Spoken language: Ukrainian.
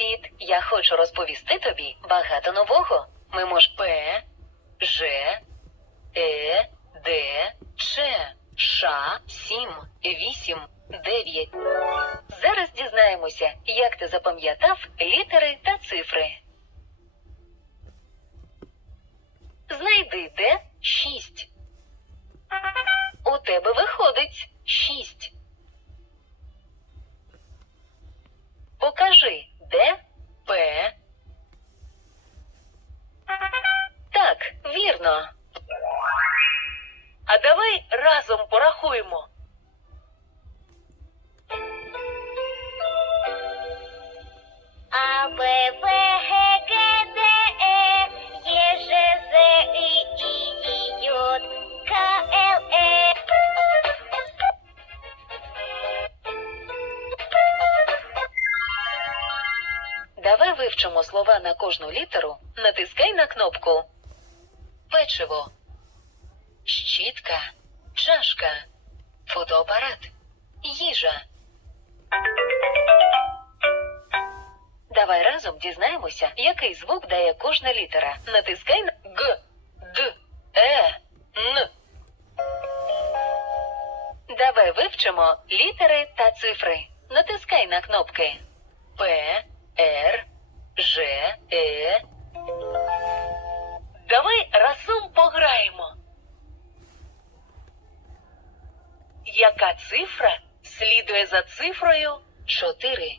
Привіт! Я хочу розповісти тобі багато нового. Ми мож П, Ж, Е, Д, Ч, Ш, 7, 8, 9. Зараз дізнаємося, як ти запам'ятав літери та цифри. Знайди Д шість. Так, вірно. А давай разом порахуємо. А, Б, В, Г, Г, Д, Е, Е, Ж, З, І, І, Й, К, Л, Е. Давай вивчимо слова на кожну літеру. Натискай на кнопку. Печиво. Щітка. Чашка. Фотоапарат. Їжа. Давай разом дізнаємося, який звук дає кожна літера. Натискай на Г, Д, Е, Н. Давай вивчимо літери та цифри. Натискай на кнопки П, Р, Яка цифра слідує за цифрою 4?